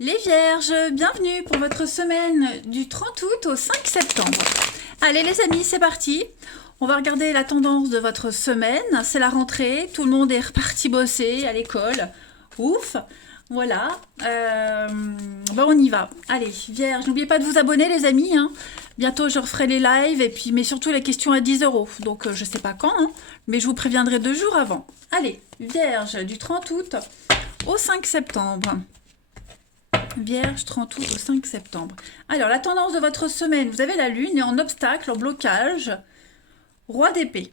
Les Vierges, bienvenue pour votre semaine du 30 août au 5 septembre. Allez les amis, c'est parti. On va regarder la tendance de votre semaine. C'est la rentrée, tout le monde est reparti bosser à l'école. Ouf, voilà. On y va. Allez, Vierge, n'oubliez pas de vous abonner les amis. Bientôt je referai les lives et puis mais surtout les questions à 10 euros. Donc je sais pas quand, mais je vous préviendrai 2 jours avant. Allez, Vierge, du 30 août au 5 septembre. Vierge, 30 août au 5 septembre. Alors, la tendance de votre semaine, vous avez la lune et en obstacle, en blocage, roi d'épée.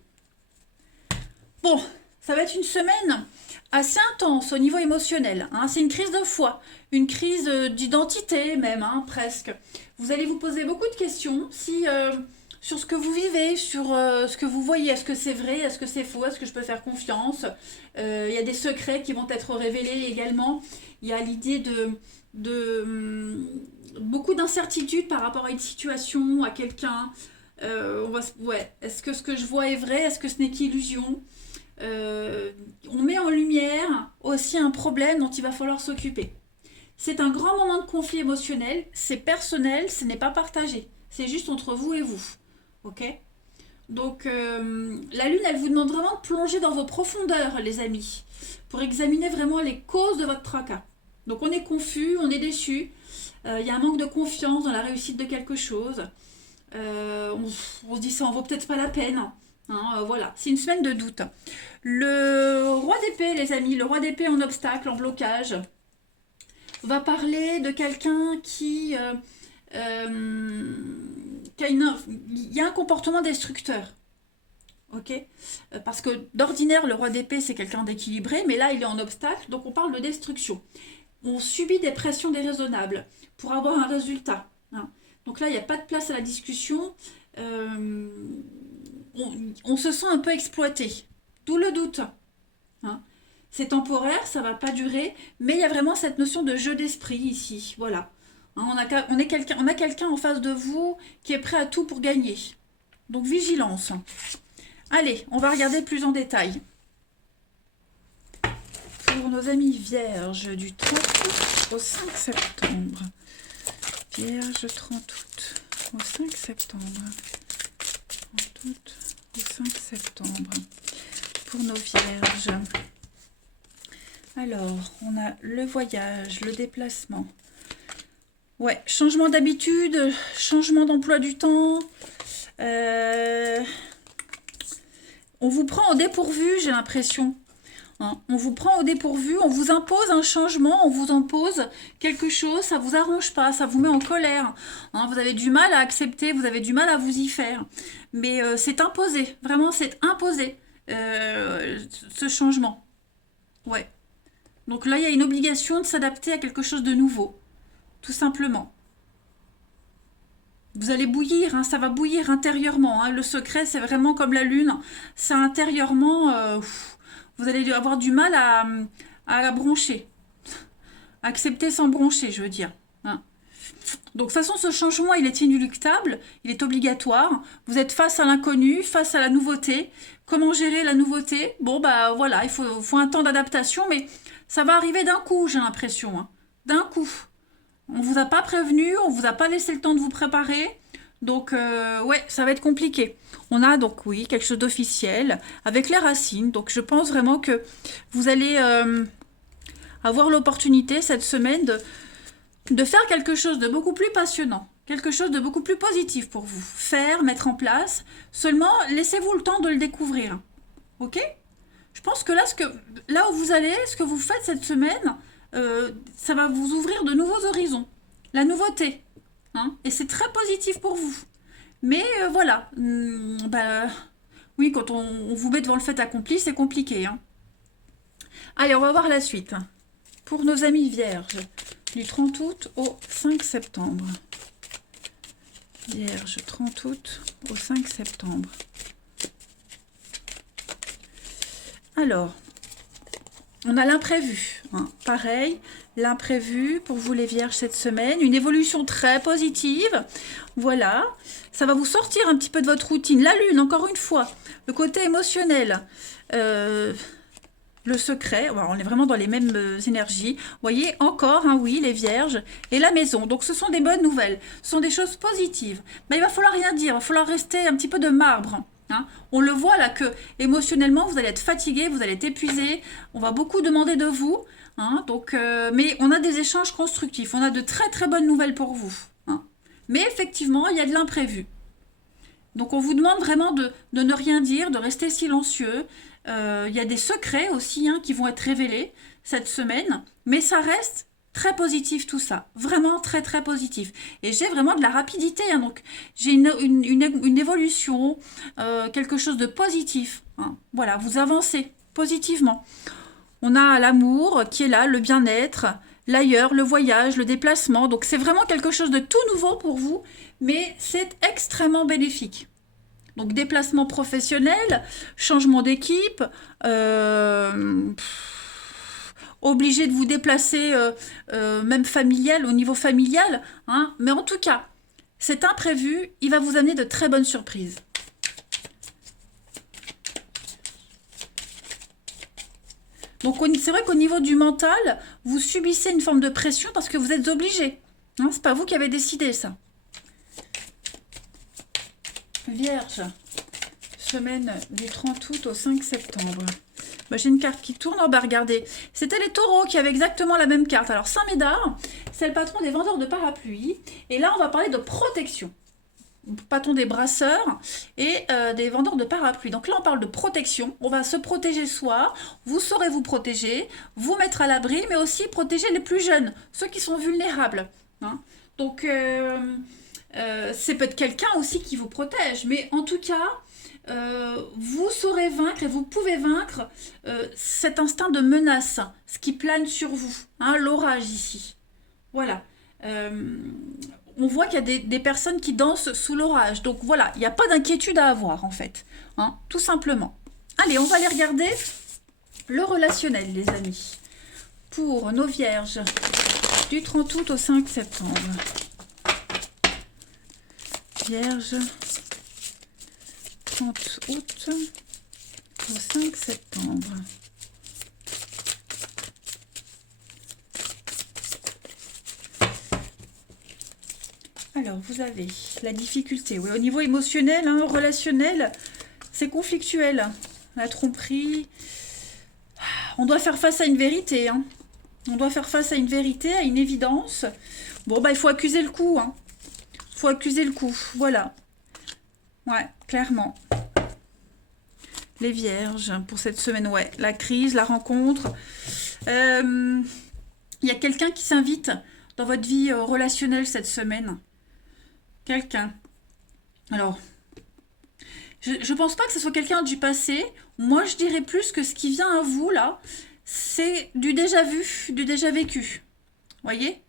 Bon, ça va être une semaine assez intense au niveau émotionnel. C'est une crise de foi, une crise d'identité même, presque. Vous allez vous poser beaucoup de questions sur ce que vous vivez, sur ce que vous voyez. Est-ce que c'est vrai? Est-ce que c'est faux? Est-ce que je peux faire confiance? Il y a des secrets qui vont être révélés également. Il y a l'idée de beaucoup d'incertitudes par rapport à une situation, à quelqu'un. Est-ce que ce que je vois est vrai? Est-ce que ce n'est qu'illusion? On met en lumière aussi un problème dont il va falloir s'occuper. C'est un grand moment de conflit émotionnel, c'est personnel, ce n'est pas partagé. C'est juste entre vous et vous. Ok? Donc, la lune, elle vous demande vraiment de plonger dans vos profondeurs, les amis, pour examiner vraiment les causes de votre tracas. Donc, on est confus, on est déçu, il y a un manque de confiance dans la réussite de quelque chose. On se dit ça en vaut peut-être pas la peine. Voilà, c'est une semaine de doute. Le roi d'épée, les amis, le roi d'épée en obstacle, en blocage, va parler de quelqu'un qui il y a un comportement destructeur. Ok, parce que d'ordinaire, le roi d'épée, c'est quelqu'un d'équilibré, mais là, il est en obstacle, donc on parle de destruction. On subit des pressions déraisonnables pour avoir un résultat. Donc là, il n'y a pas de place à la discussion. On se sent un peu exploité. D'où le doute. C'est temporaire, ça ne va pas durer, mais il y a vraiment cette notion de jeu d'esprit ici. Voilà. On a quelqu'un en face de vous qui est prêt à tout pour gagner. Donc vigilance. Allez, on va regarder plus en détail. Pour nos amis vierges du 30 août au 5 septembre. Vierge 30 août au 5 septembre. 30 août au 5 septembre. Pour nos vierges. Alors, on a le voyage, le déplacement. Ouais, changement d'habitude, changement d'emploi du temps. On vous prend au dépourvu, j'ai l'impression. On vous prend au dépourvu, on vous impose un changement, on vous impose quelque chose, ça vous arrange pas, ça vous met en colère. Vous avez du mal à accepter, vous avez du mal à vous y faire. Mais c'est imposé, vraiment c'est imposé, ce changement. Ouais. Donc là, il y a une obligation de s'adapter à quelque chose de nouveau, tout simplement. Vous allez bouillir, ça va bouillir intérieurement. Le secret, c'est vraiment comme la lune. C'est intérieurement, vous allez avoir du mal à broncher. Accepter sans broncher, je veux dire. Donc de toute façon, ce changement, il est inéluctable, il est obligatoire. Vous êtes face à l'inconnu, face à la nouveauté. Comment gérer la nouveauté? Bon, bah voilà, il faut un temps d'adaptation, mais ça va arriver d'un coup, j'ai l'impression. D'un coup. On vous a pas prévenu, on vous a pas laissé le temps de vous préparer. Donc, ouais, ça va être compliqué. On a donc, oui, quelque chose d'officiel avec les racines. Donc, je pense vraiment que vous allez avoir l'opportunité cette semaine de faire quelque chose de beaucoup plus passionnant. Quelque chose de beaucoup plus positif pour vous. Faire, mettre en place. Seulement, laissez-vous le temps de le découvrir. Ok? Je pense que là où vous allez, ce que vous faites cette semaine, ça va vous ouvrir de nouveaux horizons. La nouveauté. Et c'est très positif pour vous. Mais voilà. Oui, quand on vous met devant le fait accompli, c'est compliqué. Allez, on va voir la suite. Pour nos amis vierges, du 30 août au 5 septembre. Vierge, 30 août au 5 septembre. Alors, on a l'imprévu. Pareil, l'imprévu pour vous les vierges cette semaine. Une évolution très positive. Voilà. Ça va vous sortir un petit peu de votre routine. La lune, encore une fois. Le côté émotionnel. le secret, voilà, on est vraiment dans les mêmes énergies. Vous voyez, encore, hein, oui, les vierges et la maison. Donc ce sont des bonnes nouvelles, ce sont des choses positives. Mais il va falloir rien dire, il va falloir rester un petit peu de marbre. Hein. On le voit là que émotionnellement, vous allez être fatigué, vous allez être épuisé, on va beaucoup demander de vous. Hein, donc, mais on a des échanges constructifs, on a de très très bonnes nouvelles pour vous. Hein. Mais effectivement, il y a de l'imprévu. Donc on vous demande vraiment de ne rien dire, de rester silencieux. Il y a des secrets aussi hein, qui vont être révélés cette semaine, mais ça reste très positif tout ça, vraiment très très positif. Et j'ai vraiment de la rapidité, hein, donc j'ai une évolution, quelque chose de positif. Hein. Voilà, vous avancez positivement. On a l'amour qui est là, le bien-être, l'ailleurs, le voyage, le déplacement. Donc c'est vraiment quelque chose de tout nouveau pour vous, mais c'est extrêmement bénéfique. Donc déplacement professionnel, changement d'équipe, obligé de vous déplacer même familial, au niveau familial. Hein. Mais en tout cas, cet imprévu, il va vous amener de très bonnes surprises. Donc c'est vrai qu'au niveau du mental, vous subissez une forme de pression parce que vous êtes obligé. Hein, c'est pas vous qui avez décidé ça. Vierge, semaine du 30 août au 5 septembre. Bah, j'ai une carte qui tourne. Oh, bah, regardez, c'était les taureaux qui avaient exactement la même carte. Alors Saint-Médard, c'est le patron des vendeurs de parapluies. Et là, on va parler de protection. Patron des brasseurs et des vendeurs de parapluies. Donc là, on parle de protection. On va se protéger soi. Vous saurez vous protéger, vous mettre à l'abri, mais aussi protéger les plus jeunes, ceux qui sont vulnérables. Hein. Donc, c'est peut-être quelqu'un aussi qui vous protège. Mais en tout cas, vous saurez vaincre et vous pouvez vaincre cet instinct de menace, ce qui plane sur vous. Hein, l'orage ici. Voilà. On voit qu'il y a des personnes qui dansent sous l'orage. Donc voilà, il n'y a pas d'inquiétude à avoir en fait. Hein, tout simplement. Allez, on va aller regarder le relationnel, les amis. Pour nos vierges du 30 août au 5 septembre. Vierge, 30 août au 5 septembre. Alors, vous avez la difficulté. Oui, au niveau émotionnel, hein, relationnel, c'est conflictuel. La tromperie. On doit faire face à une vérité. Hein. On doit faire face à une vérité, à une évidence. Bon, bah, il faut accuser le coup. Hein. Il faut accuser le coup. Voilà. Ouais, clairement. Les vierges, pour cette semaine, ouais. La crise, la rencontre. Il y a quelqu'un qui s'invite dans votre vie relationnelle cette semaine. Quelqu'un. Alors, je pense pas que ce soit quelqu'un du passé. Moi, je dirais plus que ce qui vient à vous, là, c'est du déjà vu, du déjà vécu. Voyez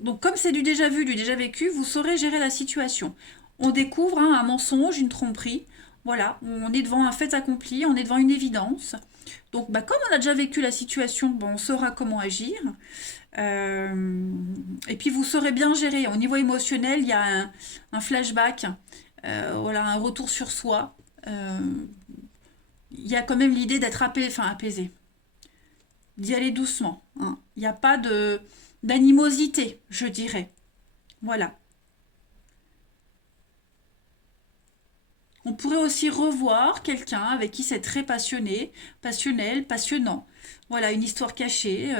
Donc, comme c'est du déjà vu, du déjà vécu, vous saurez gérer la situation. On découvre hein, un mensonge, une tromperie. Voilà, on est devant un fait accompli, on est devant une évidence. Donc, bah, comme on a déjà vécu la situation, bon, on saura comment agir. Et puis vous saurez bien gérer. Au niveau émotionnel, il y a un flashback, voilà, un retour sur soi. Il y a quand même l'idée d'être apaisé, d'y aller doucement. Hein. Il n'y a pas d'animosité, je dirais. Voilà. On pourrait aussi revoir quelqu'un avec qui c'est très passionné, passionnel, passionnant. Voilà, une histoire cachée.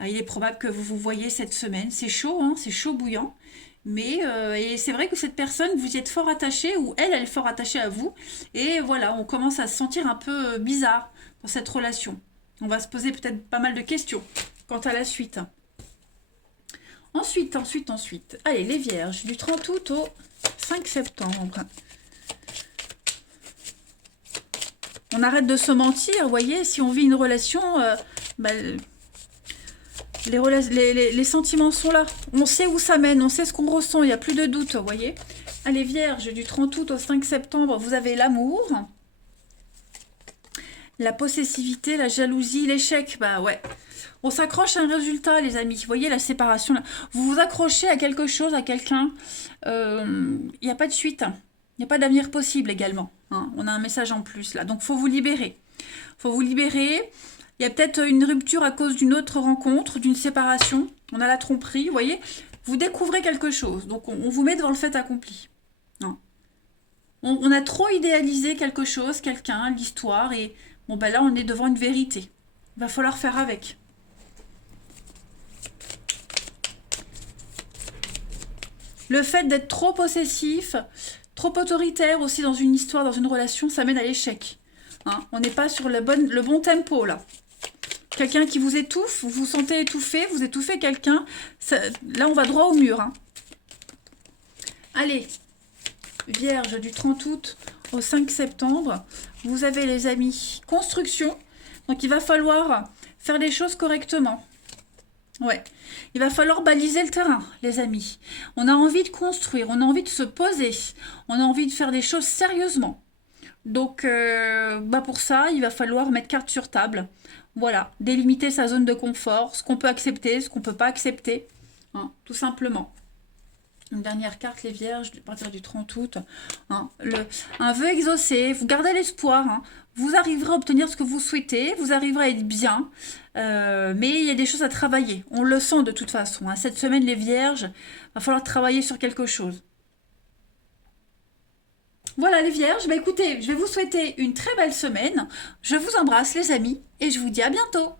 Il est probable que vous vous voyez cette semaine. C'est chaud, hein, c'est chaud bouillant. Mais et c'est vrai que cette personne, vous y êtes fort attaché, ou elle est fort attachée à vous. Et voilà, on commence à se sentir un peu bizarre dans cette relation. On va se poser peut-être pas mal de questions quant à la suite. Ensuite. Allez, les vierges, du 30 août au 5 septembre. On arrête de se mentir, vous voyez, si on vit une relation, les sentiments sont là. On sait où ça mène, on sait ce qu'on ressent, il n'y a plus de doute, vous voyez. Allez, vierge, du 30 août au 5 septembre, vous avez l'amour, la possessivité, la jalousie, l'échec, bah ouais. On s'accroche à un résultat, les amis. Vous voyez la séparation, là. Vous vous accrochez à quelque chose, à quelqu'un, il n'y a pas de suite. Il n'y a pas d'avenir possible également. Hein. On a un message en plus là. Donc, il faut vous libérer. faut vous libérer. Il y a peut-être une rupture à cause d'une autre rencontre, d'une séparation. On a la tromperie, vous voyez. Vous découvrez quelque chose. Donc, on vous met devant le fait accompli. Non. On a trop idéalisé quelque chose, quelqu'un, l'histoire. Et bon, ben là, on est devant une vérité. Il va falloir faire avec. Le fait d'être trop possessif, trop autoritaire aussi dans une histoire, dans une relation, ça mène à l'échec. Hein, on n'est pas sur le bon tempo, là. Quelqu'un qui vous étouffe, vous vous sentez étouffé, vous étouffez quelqu'un, là on va droit au mur. Hein. Allez, Vierge du 30 août au 5 septembre, vous avez les amis construction, donc il va falloir faire les choses correctement. Ouais, il va falloir baliser le terrain, les amis. On a envie de construire, on a envie de se poser, on a envie de faire des choses sérieusement. Donc, pour ça, il va falloir mettre carte sur table. Voilà, délimiter sa zone de confort, ce qu'on peut accepter, ce qu'on ne peut pas accepter, hein, tout simplement. Une dernière carte, les Vierges, à partir du 30 août. Hein, un vœu exaucé, vous gardez l'espoir, hein, vous arriverez à obtenir ce que vous souhaitez, vous arriverez à être bien, mais il y a des choses à travailler. On le sent de toute façon. Hein. Cette semaine, les Vierges, il va falloir travailler sur quelque chose. Voilà les Vierges, écoutez, je vais vous souhaiter une très belle semaine. Je vous embrasse les amis et je vous dis à bientôt.